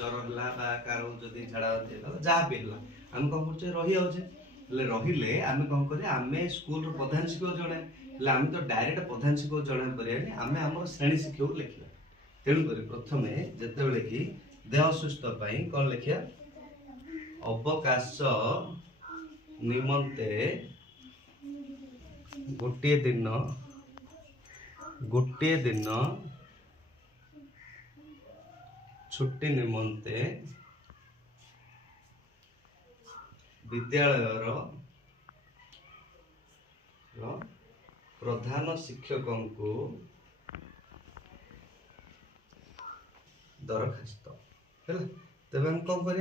ज्वर है कार जदि झाड़ा जहाँ भी है आम कौन कर रही जाऊे रही आम कौन कर स्कूल प्रधान शिक्षक जड़े आम तो डायरेक्ट प्रधान शिक्षक जड़े करानी आम आम श्रेणी शिक्षक लिखा तेणुक प्रथम जिते कि देह सुस्थ कौन लिखा अवकाश निमंते गोटे दिन छुट्टी निमंते विद्यालय प्रधान शिक्षक को दरखास्त तेज हम कौन कर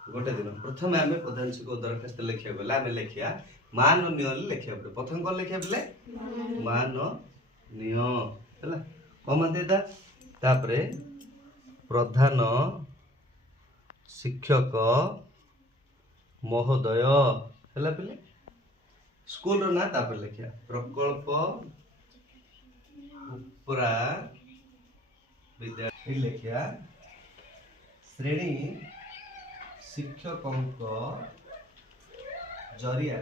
गोटे दिन प्रथम आम प्रधान शिक्षक दरखास्त लिखा गले आम लिखा माननीय लिखा पड़े प्रथम कौन लिखा पड़े माननीय है कौन मानते तापरे प्रधान शिक्षक महोदय है पे स्कूल ना तापर लिखा प्रकल्प उपरा विद्यालय लिखा श्रेणी शिक्षक जरिया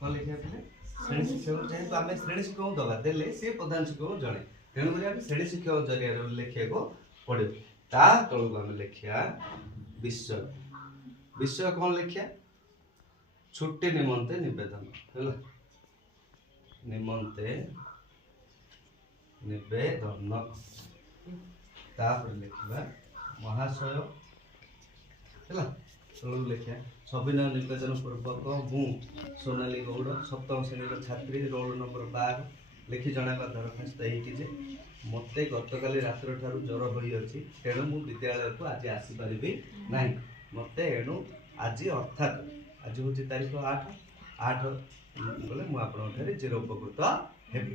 कौन लिखा पे श्रेणी शिक्षक जेहेतु आम श्रेणी शिक्षक दबा देले सी प्रधान शिक्षक जड़े तेणुक आम श्रेणी शिक्षक जरिया लिखा पड़े ता तलू आम लिखा विषय विषय कौन लिखा छुट्टी निमंते निवेदन है निमंते निवेदन तापर लिखा महाशय है तलू लिखा सविनय निवेदन पूर्वक मु सोनाली गौड़ सप्तम श्रेणी छात्री रोल नंबर 12 लिखि जणाइबा दरखास्त ये मते गतकाली रात्र ठारू ज्वर होती तेणु मु विद्यालय को आज आसीपारि ना मते एणु आज अर्थात आज हूँ तारीख 8 बोले मुझे चिर उपकृत हेबी।